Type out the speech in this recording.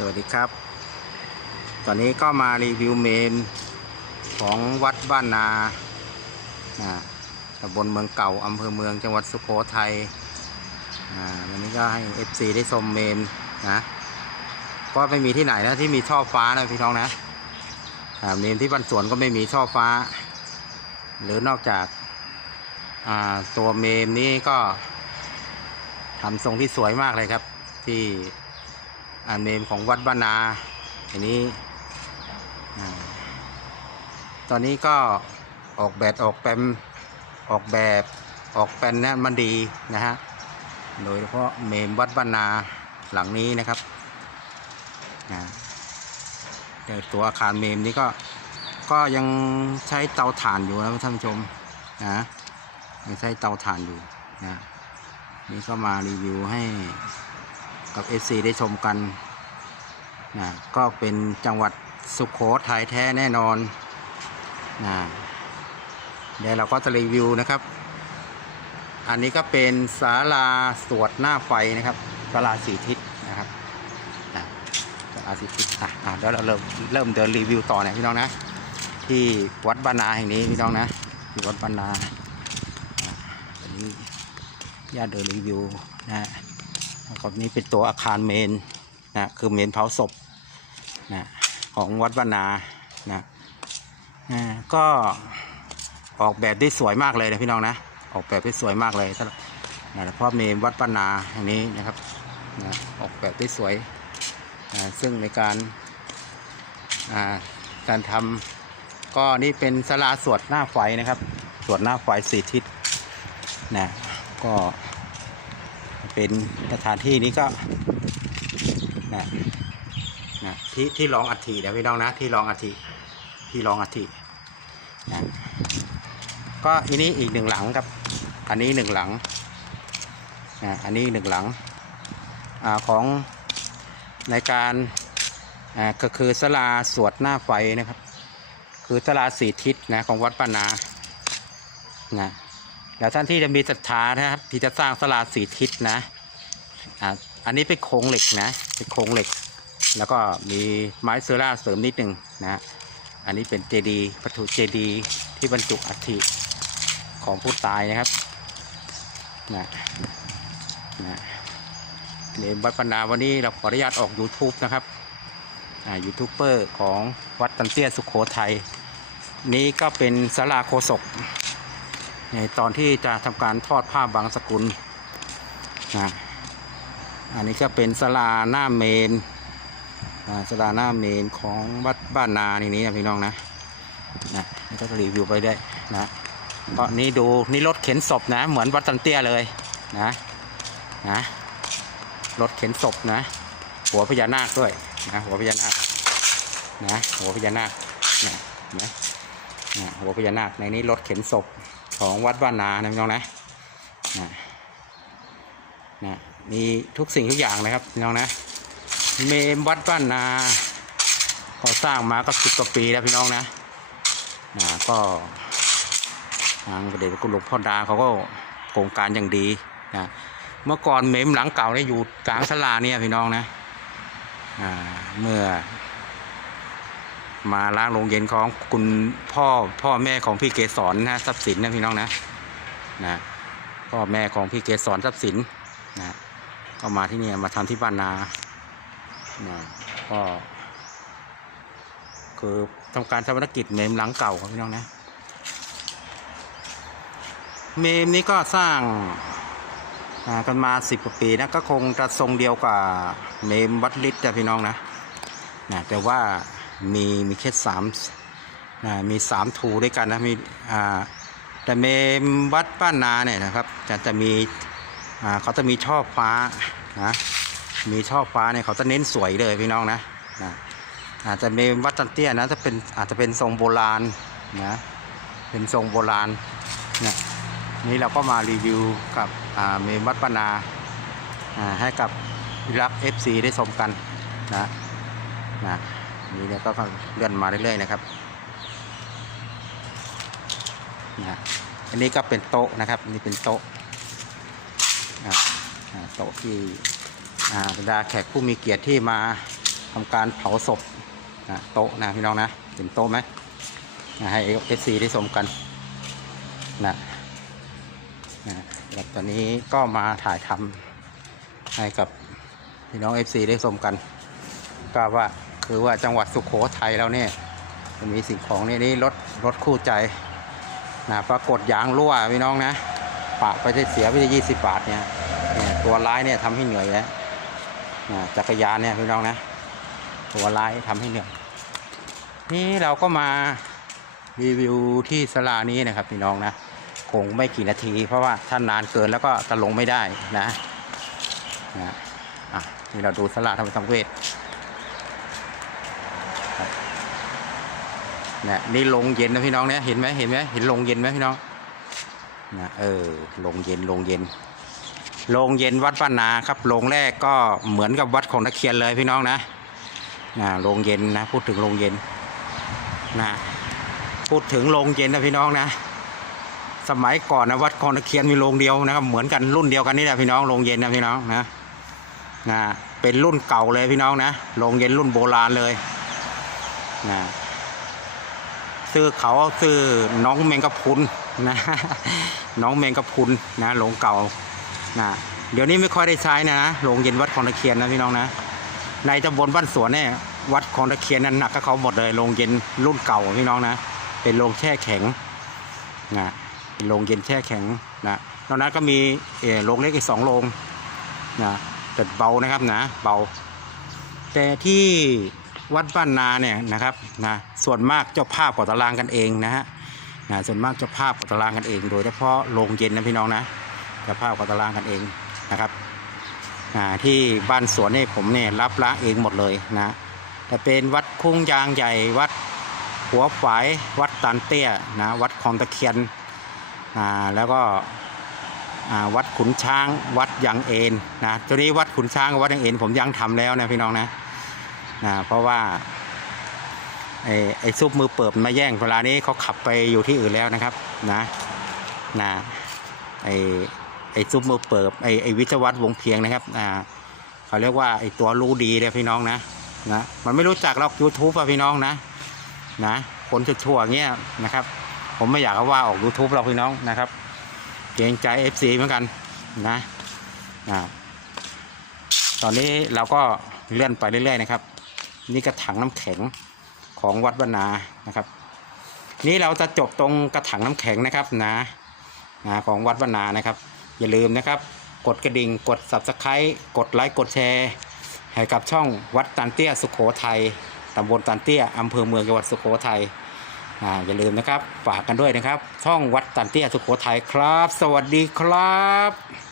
สวัสดีครับ ตอนนี้ก็มารีวิวเมนของวัดบ้านนาตำบลเมืองเก่าอำเภอเมืองจังหวัดสุโขทัยอ่าวันนี้ก็ให้ FC ได้ชมเมนนะก็ไม่มีที่ไหนนะที่มีช่อฟ้านะพี่น้องนะเมนที่บ้านสวนก็ไม่มีช่อฟ้า หรือนอกจากอ่าตัวเมนนี้ก็ทำทรงที่สวยมากเลยครับที่ อ่าเมของวัดบ้านนาอันนี้ตอนนี้ก็ออกแบบออกแปมออกแบบออกแปนนะมันดีนะฮะโดยเฉพาะเมนวัดบ้านนาหลังนี้นะครับอ่าแต่ตัวอาคารเมนนี้ก็ก็ยังใช้เตาถ่านอยู่นะท่านผู้ชมนะยังใช้เตาถ่านอยู่นะนี่ก็มารีวิวให้ กับ FC ได้ชมกันนะก็เป็นจังหวัดสุขโขทัยแท้แน่นอนนะเดี๋ยวเราก็จะรีวิวนะครับ อันนี้ก็เป็นศาลาสวดหน้าไฟนะครับศาลาสีทิศนะครับศาลาสีทิศอะอะเดี๋ยวเราเริ่มเริ่มเดินรีวิวต่อเนี่ยพี่น้องนะ ที่วัดบ้านาแห่งนี้พี่น้องนะที่วัดบ้านาอะอันนี้ญาติเดินรีวิวนะ ฮะแล้วก็นี่เป็นตัวอาคารเมนนะคือเมนเผาศพนะของวัดบ้านานะก็ออกแบบได้สวยมากเลยนะพี่น้องนะ ออกแบบได้สวยมากเลยนะเพราะเมนวัดบ้านาแห่งนี้นะครับนะออกแบบได้สวยอ่าซึ่งในการการทำก็นี่เป็นศาลาสวดหน้าไฟนะครับ สวดหน้าไฟสี่ทิศนะก็ เป็นสถานที่นี้ก็นะนะที่ที่รองอัฐินะพี่น้องนะที่รองอัฐิที่รองอัฐินะก็อันนี้อีกหนึ่งหลังครับ อันนี้หนึ่งหลังนะอันนี้หนึ่งหลังอาของในการอ่าก็คือสลาสวดหน้าไฟนะครับ คือสลาสีทิศนะของวัดปานานะ แล้วท่านที่จะมีศรัทธานะครับ ที่จะสร้างสลาสีทิศนะอ่าอันนี้เป็นโครงเหล็กนะเป็นโครงเหล็ก แล้วก็มีไม้เซร่าเสริมนิดหนึ่งนะอันนี้เป็นเจดีย์วัตถุเจดีย์ที่บรรจุอัฐิของผู้ตายนะครับนะนะเนมวัดปนาวันนี้เราขออนุญาตออก YouTube นะครับยูทูบเบอร์ของวัดตันเตี้ยสุขโขทัยนี้ก็เป็นสลาโคศก ในตอนที่จะทำการทอดผ้าบางสกุลนะอันนี้ก็เป็นสลาหน้าเมนสลาหน้าเมนของวัดบ้านนานี่นี่นะพี่น้องนะนะนี่ก็รีวิวไปได้นะก็นี่ดูนี่รถเข็นศพนะ เหมือนวัดตันเตี้ยเลยนะนะรถเข็นศพนะ หัวพญานาคด้วยนะหัวพญานาคนะหัวพญานาคเห็นะนะหัวพญานาคในนี้รถเข็นศพ ของวัดบ้านนานะพี่น้องนะนะนะมีทุกสิ่งทุกอย่างนะครับพี่น้องนะ เมมวัดบ้านนาก็สร้างมาก็สิบกว่าปีแล้วพี่น้องนะนะก็ทางประเดชพระคุณหลวงพ่อดาเขาก็โครงการอย่างดีนะเมื่อก่อนเมมหลังเก่าเนี่ยอยู่กลางสลาเนี่ยพี่น้องนะอ่าเมื่อ มาล้างโรงเย็นของคุณพ่อพ่อแม่ของพี่เกศรนะทรัพย์สินนะพี่น้องนะนะพ่อแม่ของพี่เกศรทรัพย์สินนะก็มาที่นี่มาทำที่บ้านนานะก็คือทำการชาปนกิจเมมหลังเก่าครับพี่น้องนะเมมนี้ก็สร้างกันมาสิบกว่าปีนะก็คงจะทรงเดียวกับเมมวัดฤทธิ์นะพี่น้องนะนะแต่ว่า มีมีแค่สามมีสามทูด้วยกันนะมีแต่เมมวัดป้านนาเนี่ยนะครับจะจะมีเขาจะมีช่อฟ้านะมีช่อฟ้าเนี่ยเขาจะเน้นสวยเลยพี่น้องนะนะอาจจะเมวัดตันเตี้ยนะจะเป็นอาจจะเป็นทรงโบราณนะเป็นทรงโบราณเนี่ยนี่เราก็มารีวิวกับเมวัดป้านาอ่าให้กับรับ FC ได้ชมกันนะนะ นี่เนี่ยก็เลื่อนมาเรื่อยๆนะครับนะอันนี้ก็เป็นโต๊ะนะครับนี่เป็นโต๊ะโต๊ะที่บรรดาแขกผู้มีเกียรติที่มาถำการเผาศพโต๊ะนะพี่น้องนะเห็นโต๊ะไหมให้เอฟซีได้ชมกันนะนะแล้วตอนนี้ก็มาถ่ายทำให้กับพี่น้องเอฟซีได้ชมกัน ก็ว่า คือว่าจังหวัดสุขโขทัยแล้วเนี่ยมีสิ่งของนี่นี่รถรถคู่ใจนะปรากฏยางรั่วพี่น้องนะปะไปจะเสียไปจะยี่สิบบาทเนี่ยตัวร้ายเนี่ยทำให้เหนื่อยแล้วนะจักรยานเนี่ยพี่น้องนะตัวร้ายทำให้เหนื่อยนี่เราก็มารีวิวที่สลานี้นะครับพี่น้องนะคงไม่กี่นาที เพราะว่าถ้านานเกินแล้วก็ตะลงไม่ได้นะนะอะนี่เราดูสลาธรรมสังเวช นี่ยนี่ลงเย็นนะพี่น้องเนี่ยเห็นไหมเห็นไหมเห็นลงเย็นไหมพี่น้องนะเออลงเย็นลงเย็นลงเย็นวัดบ้านนาครับลงแรกก็เหมือนกับวัดของตะเคียนเลยพี่น้องนะนะลงเย็นนะ พูดถึงลงเย็นนะพูดถึงลงเย็นนะพี่น้องนะ สมัยก่อนนะวัดของตะเคียนมีโรงเดียวนะครับเหมือนกันรุ่นเดียวกันนี่แหละพี่น้องโรงเย็นนะพี่น้องนะนะเป็นรุ่นเก่าเลยพี่น้องนะโรงเย็นรุ่นโบราณเลยนะ ชื่อเขาชื่อน้องแมงกะพุนนะน้องแมงกะพุนนะโรงเก่านะเดี๋ยวนี้ไม่ค่อยได้ใช้นะนะโรงเย็นวัดคองตะเคียนนะพี่น้องนะ ในตำบลบ้านสวนเนี่ยวัดคองตะเคียนนั้นหนักก็เขาหมดเลยโรงเย็นรุ่นเก่าพี่น้องนะ เป็นโรงแช่แข็งนะเป็นโรงเย็นแช่แข็งนะนอกนั้นก็มีโรงเล็กอีกสองโรงนะแต่เบานะครับนะ เบา แต่ที่ วัดบ้านนาเนี่ยนะครับนะส่วนมากเจ้าภาพก่อตารางกันเองนะฮะนะส่วนมากเจ้าภาพก่อตารางกันเอง โดยเฉพาะโรงเย็นนะพี่น้องนะเจ้าภาพก่อตารางกันเองนะครับอ่าที่บ้านสวนนี่ผมเนี่ยรับล้างเองหมดเลยนะแต่เป็นวัดคุ้งยางใหญ่วัดหัวฝายวัดตันเตี้ยนะวัดคลองตะเคียนอ่าแล้วก็อ่าวัดขุนช้างวัดยางเอ็นนะตัวนี้วัดขุนช้างกับวัดยางเอ็นผมยังทำแล้วนะพี่น้องนะ นะเพราะว่าไอ้ไอ้ซุปมือเปิบมาแย่งเวลานี้เขาขับไปอยู่ที่อื่นแล้วนะครับนะนะไอ้ไอ้ซุปมือเปิบไอ้ไอ้วิทยาวัฒน์วงเพียงนะครับอ่าเขาเรียกว่าไอ้ตัวรู้ดีเลยพี่น้องนะนะมันไม่รู้จักหรอกยูทูบอะพี่น้องนะนะคนชั่วๆเงี้ยนะครับ ผมไม่อยากว่าออก YouTube เราพี่น้องนะครับเกรงใจ FC เหมือนกันนะอ่าตอนนี้เราก็เลื่อนไปเรื่อยๆนะครับ นี่กระถังน้ำแข็งของวัดบรรนานะครับ นี่เราจะจบตรงกระถังน้ำแข็งนะครับนะนะของวัดบรรนานะครับ อย่าลืมนะครับ กดกระดิ่งกด subscribe กดไลค์กดแชร์ให้กับช่องวัดตันเตี้ยสุขโขทัยตำบลตันเตี้ยอำเภอเมืองจังหวัดสุโขทัยอ่าอย่าลืมนะครับฝากกันด้วยนะครับ ช่องวัดตันเตี้ยสุโขทัยครับ สวัสดีครับ